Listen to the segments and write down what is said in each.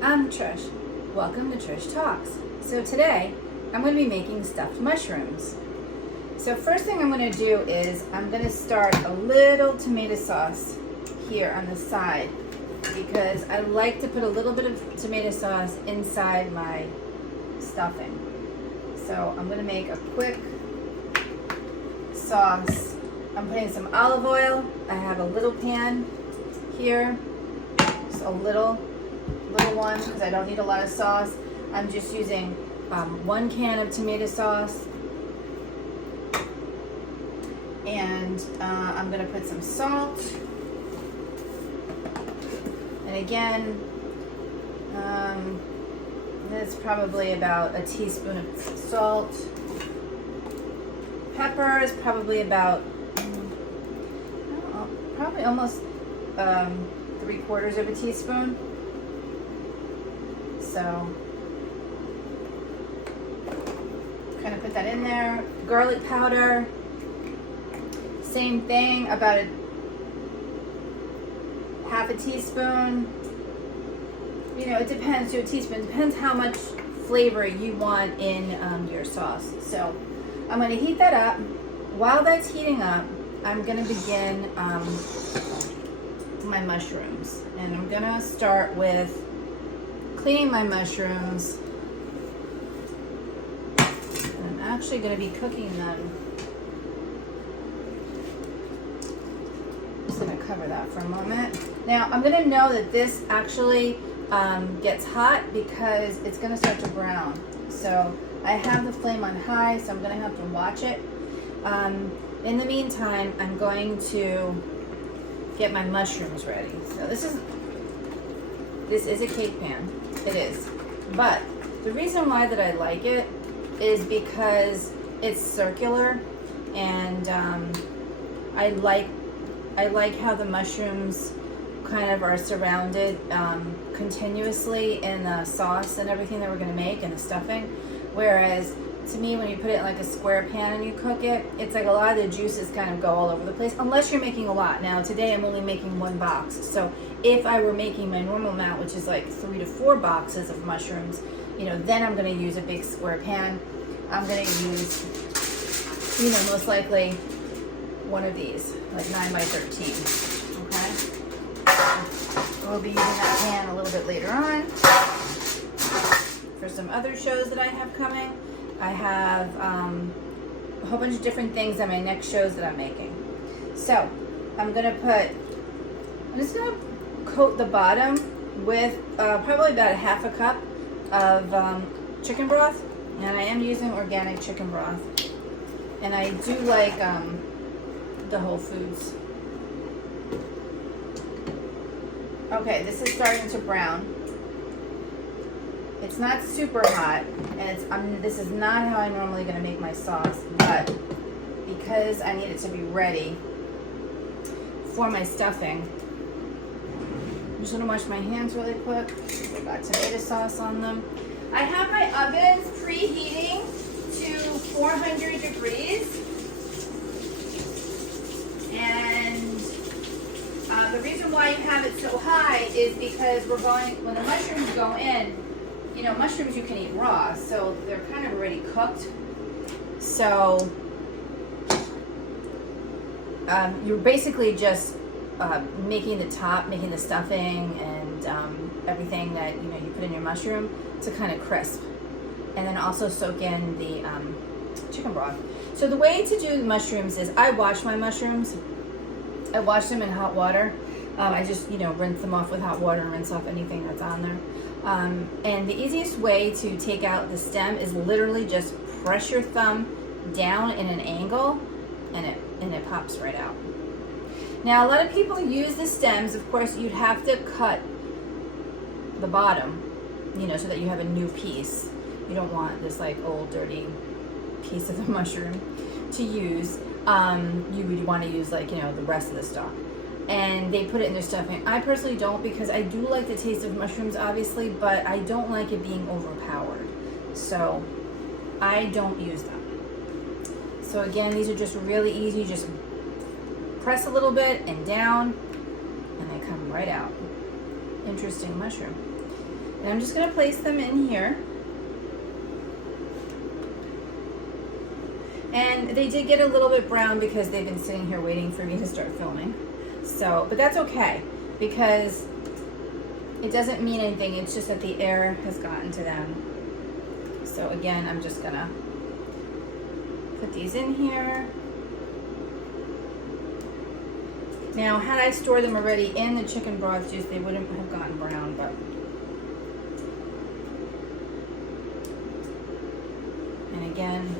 I'm Trish. Welcome to Trish Talks. So today, I'm going to be making stuffed mushrooms. So first thing I'm going to do is I'm going to start a little tomato sauce here on the side because I like to put a little bit of tomato sauce inside my stuffing. So I'm going to make a quick sauce. I'm putting some olive oil. I have a little pan here, just a little one because I don't need a lot of sauce. I'm just using 1 can of tomato sauce, and I'm going to put some salt, and again that's probably about a teaspoon of salt. Pepper is probably about probably almost 3/4 of a teaspoon. So kind of put that in there. Garlic powder, same thing, about a half a teaspoon. You know, it depends to a teaspoon. Depends how much flavor you want in your sauce. So I'm going to heat that up. While that's heating up, I'm going to begin my mushrooms. And I'm going to start with cleaning my mushrooms. And I'm actually going to be cooking them. I'm just going to cover that for a moment. Now, I'm going to know that this actually gets hot because it's going to start to brown. So I have the flame on high, so I'm going to have to watch it. In the meantime, I'm going to get my mushrooms ready. So this is a cake pan. It is. But the reason why that I like it is because it's circular, and I like how the mushrooms kind of are surrounded continuously in the sauce and everything that we're going to make and the stuffing. Whereas to me, when you put it in like a square pan and you cook it, it's like a lot of the juices kind of go all over the place, unless you're making a lot. Now today I'm only making 1 box. So if I were making my normal amount, which is like 3 to 4 boxes of mushrooms, you know, then I'm going to use a big square pan. I'm going to use, you know, most likely one of these, like 9 by 13. Okay. We'll be using that pan a little bit later on for some other shows that I have coming. I have a whole bunch of different things on my next shows that I'm making. So I'm just gonna coat the bottom with probably about a half a cup of chicken broth, and I am using organic chicken broth, and I do like the Whole Foods. Okay, this is starting to brown. It's not super hot, and this is not how I'm normally going to make my sauce, but because I need it to be ready for my stuffing, I'm just going to wash my hands really quick. I got tomato sauce on them. I have my oven preheating to 400 degrees, and the reason why you have it so high is because when the mushrooms go in, you know, mushrooms you can eat raw, so they're kind of already cooked. So you're basically just making the top, making the stuffing and everything that you put in your mushroom to kind of crisp, and then also soak in the chicken broth. So the way to do the mushrooms is I wash my mushrooms. I wash them in hot water. I just rinse them off with hot water and rinse off anything that's on there. And the easiest way to take out the stem is literally just press your thumb down in an angle, and it pops right out. Now, a lot of people use the stems. Of course, you'd have to cut the bottom, so that you have a new piece. You don't want this like old dirty piece of the mushroom to use. You would want to use like the rest of the stalk. And they put it in their stuffing. I personally don't, because I do like the taste of mushrooms, obviously, but I don't like it being overpowered. So I don't use them. So again, these are just really easy. Just press a little bit and down, and they come right out. Interesting mushroom. And I'm just going to place them in here. And they did get a little bit brown because they've been sitting here waiting for me to start filming. So, but that's okay because it doesn't mean anything. It's just that the air has gotten to them. So again, I'm just going to put these in here. Now, had I stored them already in the chicken broth juice, they wouldn't have gotten brown, but and again,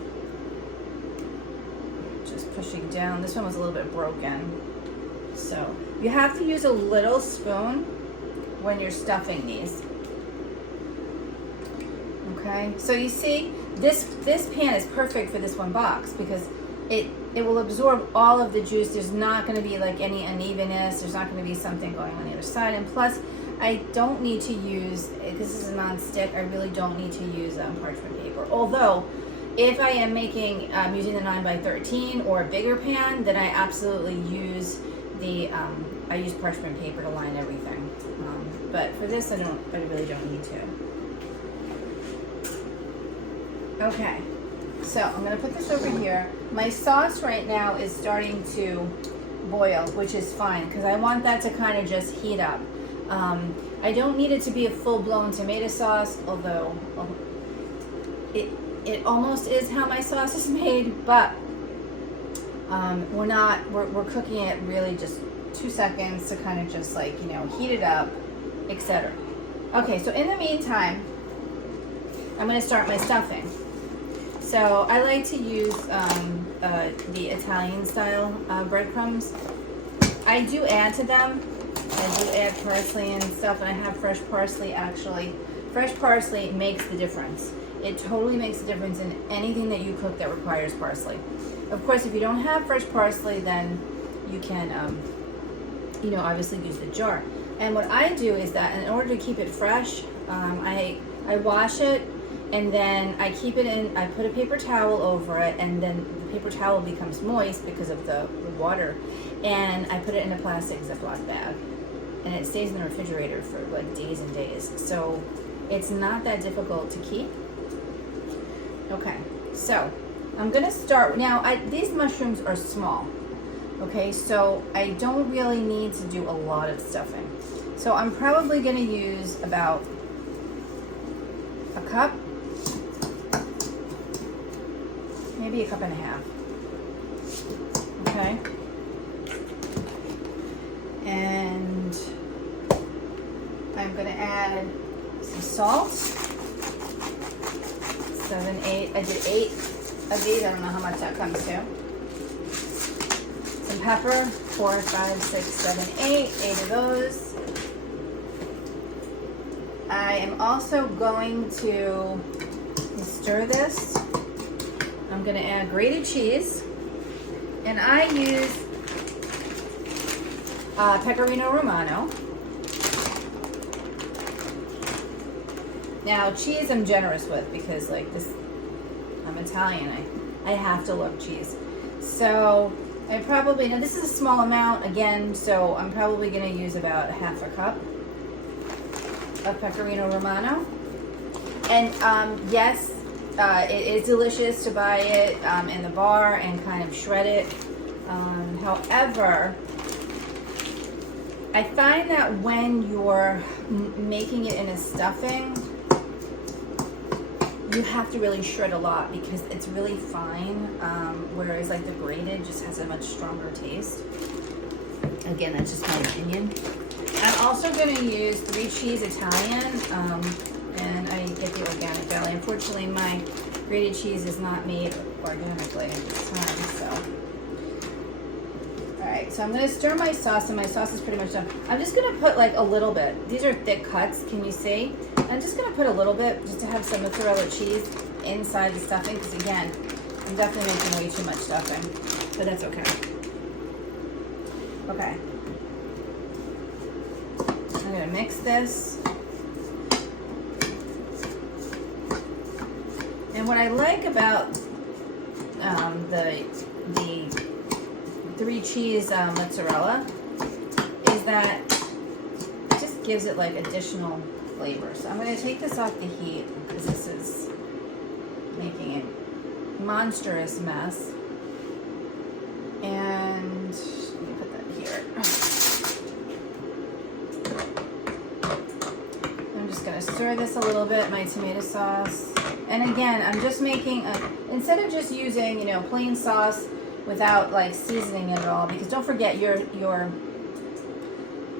just pushing down. This one was a little bit broken. So you have to use a little spoon when you're stuffing these. Okay, so you see, this pan is perfect for this one box because it will absorb all of the juice. There's not going to be like any unevenness. There's not going to be something going on the other side. And plus, I don't need to use, this is a non-stick, I really don't need to use parchment paper. Although, if I am making, using the 9x13 or a bigger pan, then I absolutely use the, I use parchment paper to line everything. But for this, I really don't need to. Okay. So I'm going to put this over here. My sauce right now is starting to boil, which is fine because I want that to kind of just heat up. I don't need it to be a full-blown tomato sauce, although it almost is how my sauce is made, but we're cooking it really just 2 seconds to kind of just like, you know, heat it up, etc. Okay, so in the meantime, I'm going to start my stuffing. So I like to use the Italian style breadcrumbs. I do add to them. I do add parsley and stuff, and I have fresh parsley actually. Fresh parsley makes the difference. It totally makes a difference in anything that you cook that requires parsley. Of course, if you don't have fresh parsley, then you can, you know, obviously use the jar. And what I do is that in order to keep it fresh, I wash it. And then I keep it in, I put a paper towel over it, and then the paper towel becomes moist because of the water. And I put it in a plastic Ziploc bag. And it stays in the refrigerator for like days and days. So it's not that difficult to keep. Okay, so I'm gonna start, now these mushrooms are small. Okay, so I don't really need to do a lot of stuffing. So I'm probably gonna use about a cup. Maybe a cup and a half. Okay. And I'm going to add some salt. 7, 8. I did 8 of these. I don't know how much that comes to. Some pepper. 4, 5, 6, 7, 8. 8 of those. I am also going to stir this. I'm going to add grated cheese, and I use Pecorino Romano. Now cheese I'm generous with because like this, I'm Italian, I have to love cheese. So I probably, now this is a small amount again, so I'm probably going to use about ½ a cup of Pecorino Romano. And yes, it is delicious to buy it in the bar and kind of shred it. However, I find that when you're making it in a stuffing, you have to really shred a lot because it's really fine, whereas like the grated just has a much stronger taste. Again, that's just my opinion. I'm also going to use 3 cheese Italian. And I get the organic valley. Unfortunately, my grated cheese is not made organically at this time, so. All right, so I'm gonna stir my sauce, and my sauce is pretty much done. I'm just gonna put like a little bit. These are thick cuts, can you see? I'm just gonna put a little bit just to have some mozzarella cheese inside the stuffing, because again, I'm definitely making way too much stuffing, but that's okay. Okay. I'm gonna mix this. And what I like about the 3 cheese mozzarella is that it just gives it like additional flavor. So I'm going to take this off the heat because this is making a monstrous mess. And let me put that here. I'm just going to stir this a little bit, my tomato sauce. And again, I'm just making, instead of just using, plain sauce without like seasoning it at all, because don't forget your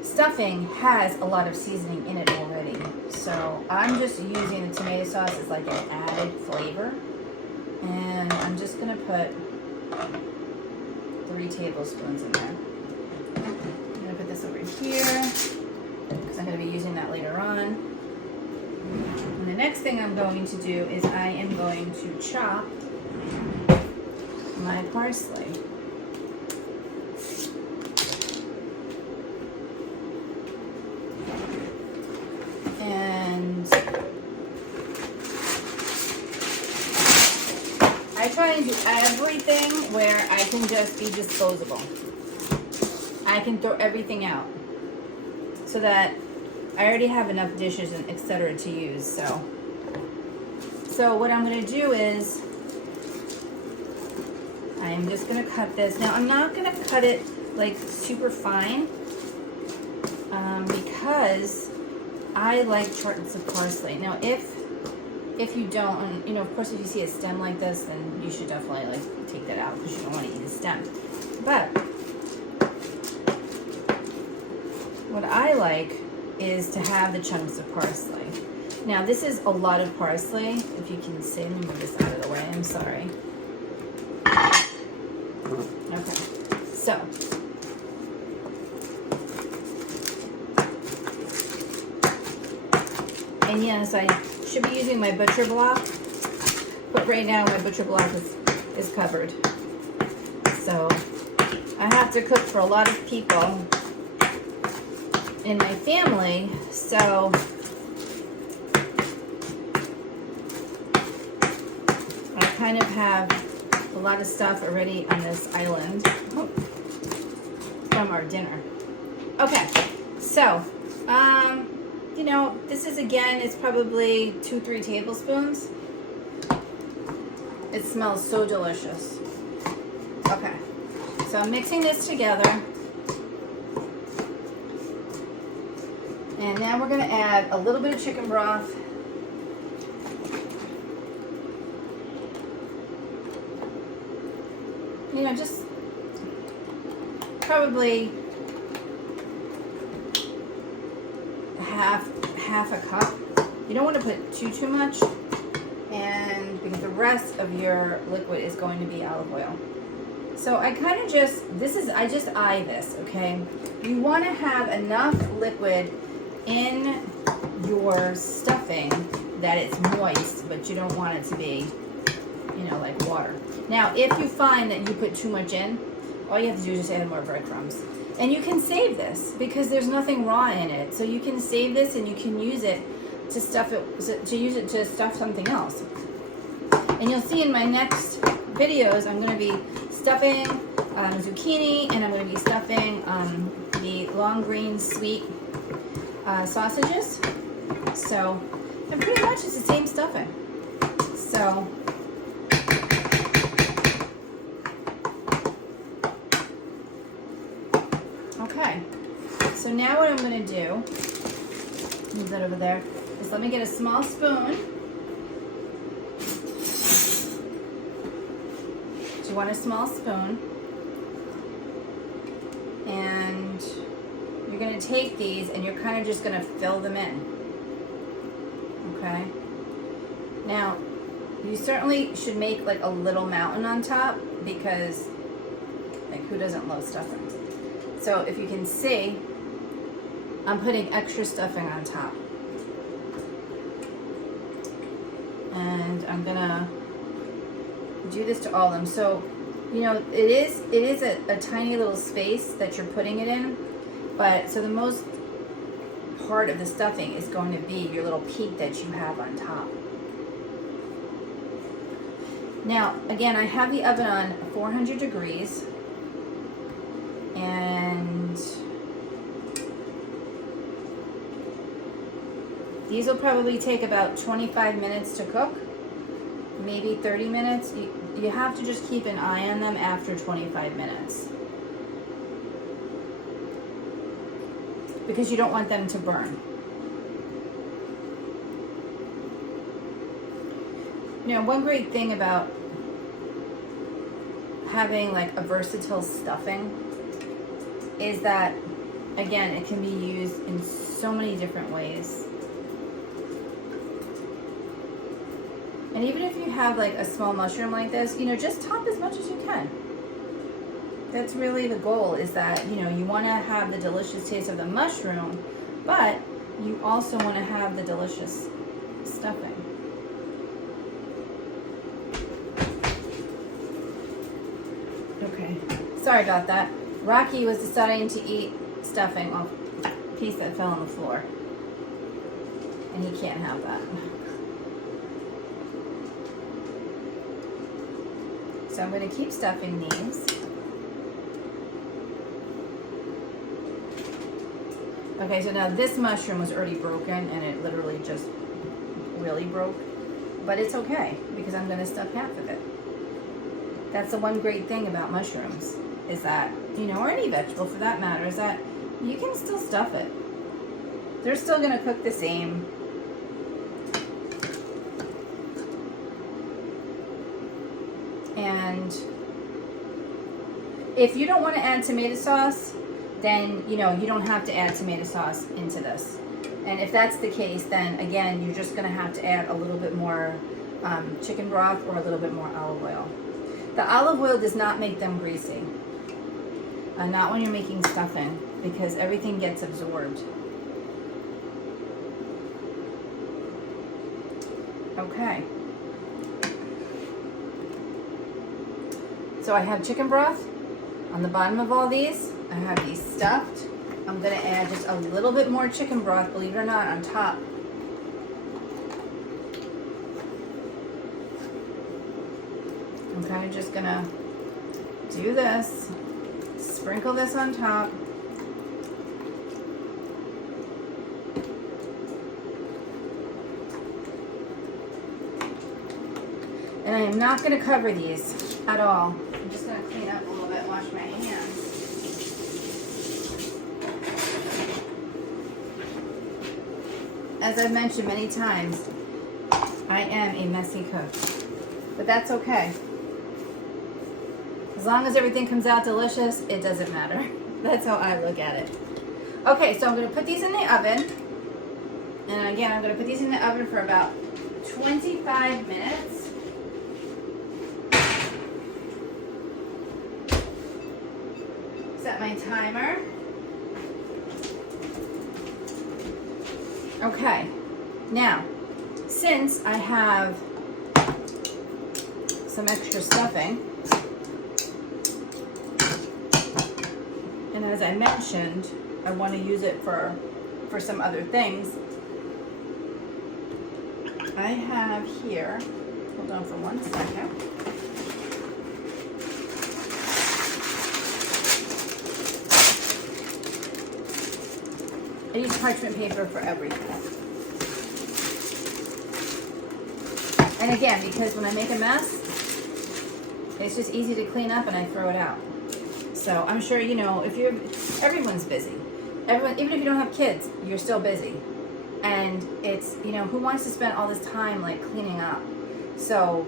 stuffing has a lot of seasoning in it already. So I'm just using the tomato sauce as like an added flavor. And I'm just going to put 3 tablespoons in there. I'm going to put this over here because I'm going to be using that later on. And the next thing I'm going to do is I am going to chop my parsley. And I try and do everything where I can just be disposable. I can throw everything out so that I already have enough dishes and etc. to use. So what I'm going to do is I'm just going to cut this. Now I'm not going to cut it like super fine because I like chunks of parsley. Now if you don't, of course if you see a stem like this, then you should definitely like take that out because you don't want to eat the stem. But what I like is to have the chunks of parsley. Now this is a lot of parsley. If you can see, let me move this out of the way. I'm sorry. Okay, so and yes, I should be using my butcher block, but right now my butcher block is covered. So I have to cook for a lot of people in my family, so I kind of have a lot of stuff already on this island from our dinner. Okay, so this is, again, it's probably 2-3 tablespoons. It smells so delicious. Okay, so I'm mixing this together. And now we're going to add a little bit of chicken broth. Just probably half a cup. You don't want to put too much, and because the rest of your liquid is going to be olive oil. So I kind of I just eye this, okay? You want to have enough liquid in your stuffing that it's moist, but you don't want it to be, like water. Now, if you find that you put too much in, all you have to do is just add more breadcrumbs. And you can save this because there's nothing raw in it. So you can save this and you can use it to stuff something else. And you'll see in my next videos, I'm going to be stuffing zucchini, and I'm going to be stuffing the long green sweet sausages. So, and pretty much it's the same stuffing. So, okay. So now what I'm going to do, move that over there, is let me get a small spoon. So you want a small spoon. And you're going to take these and you're kind of just going to fill them in. Okay? Now, you certainly should make like a little mountain on top because, like, who doesn't love stuffing? So if you can see, I'm putting extra stuffing on top. And I'm going to do this to all of them. So, it is a tiny little space that you're putting it in, but so the most part of the stuffing is going to be your little peak that you have on top. Now, again, I have the oven on 400 degrees, and These will probably take about 25 minutes to cook, maybe 30 minutes. You have to just keep an eye on them after 25 minutes because you don't want them to burn. You know, one great thing about having like a versatile stuffing is that, again, it can be used in so many different ways. And even if you have like a small mushroom like this, you know, just top as much as you can. That's really the goal, is that, you know, you want to have the delicious taste of the mushroom, but you also want to have the delicious stuffing. Okay, sorry about that. Rocky was deciding to eat stuffing off a piece that fell on the floor, and he can't have that. So I'm going to keep stuffing these. Okay, so now this mushroom was already broken, and it literally just really broke. But it's okay, because I'm going to stuff half of it. That's the one great thing about mushrooms, is that, you know, or any vegetable for that matter, is that you can still stuff it. They're still going to cook the same. And if you don't want to add tomato sauce, then, you know, you don't have to add tomato sauce into this. And if that's the case, then again, you're just going to have to add a little bit more chicken broth or a little bit more olive oil. The olive oil does not make them greasy. Not when you're making stuffing, because everything gets absorbed. Okay. So I have chicken broth on the bottom of all these. I have these stuffed. I'm going to add just a little bit more chicken broth, believe it or not, on top. I'm kind of just going to do this, sprinkle this on top. And I am not going to cover these at all. I'm just going to clean up a little bit, wash my hands. As I've mentioned many times, I am a messy cook, but that's okay. As long as everything comes out delicious, it doesn't matter. That's how I look at it. Okay, so I'm going to put these in the oven. And again, I'm going to put these in the oven for about 25 minutes. Set my timer. Okay, now, since I have some extra stuffing, and as I mentioned, I want to use it for some other things, I have here, hold on for 1 second. I use parchment paper for everything. And again, because when I make a mess, it's just easy to clean up and I throw it out. So I'm sure, you know, everyone's busy. Everyone, even if you don't have kids, you're still busy. And it's, you know, who wants to spend all this time like cleaning up? So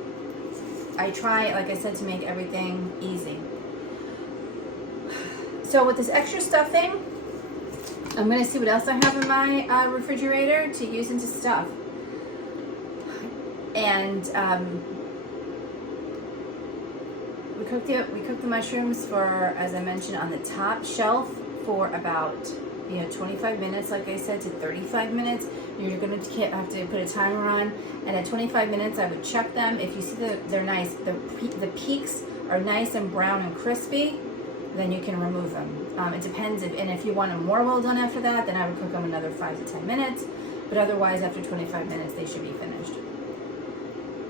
I try, like I said, to make everything easy. So with this extra stuffing, I'm going to see what else I have in my refrigerator to use into stuff. And we cooked the mushrooms for, as I mentioned, on the top shelf for about 25 minutes, like I said, to 35 minutes. You're going to have to put a timer on, and at 25 minutes I would check them. If you see that they're nice, the peaks are nice and brown and crispy, then you can remove them. It depends, if you want them more well done after that, then I would cook them another 5 to 10 minutes, but otherwise after 25 minutes they should be finished.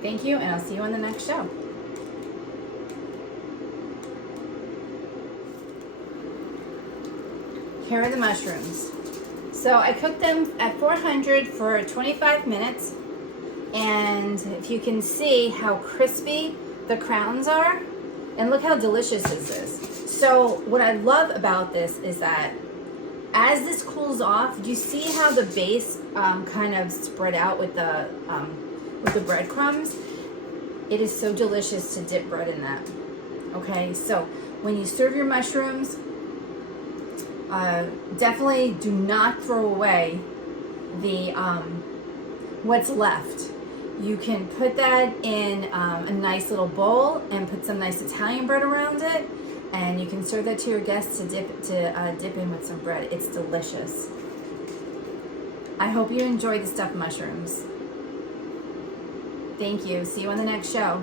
Thank you, and I'll see you on the next show. Here are the mushrooms. So I cooked them at 400 for 25 minutes. And if you can see how crispy the crowns are, and look how delicious this is. So what I love about this is that as this cools off, do you see how the base kind of spread out with the breadcrumbs? It is so delicious to dip bread in that. Okay, so when you serve your mushrooms, definitely do not throw away the what's left. You can put that in a nice little bowl and put some nice Italian bread around it, and you can serve that to your guests to dip in with some bread. It's delicious. I hope you enjoyed the stuffed mushrooms. Thank you. See you on the next show.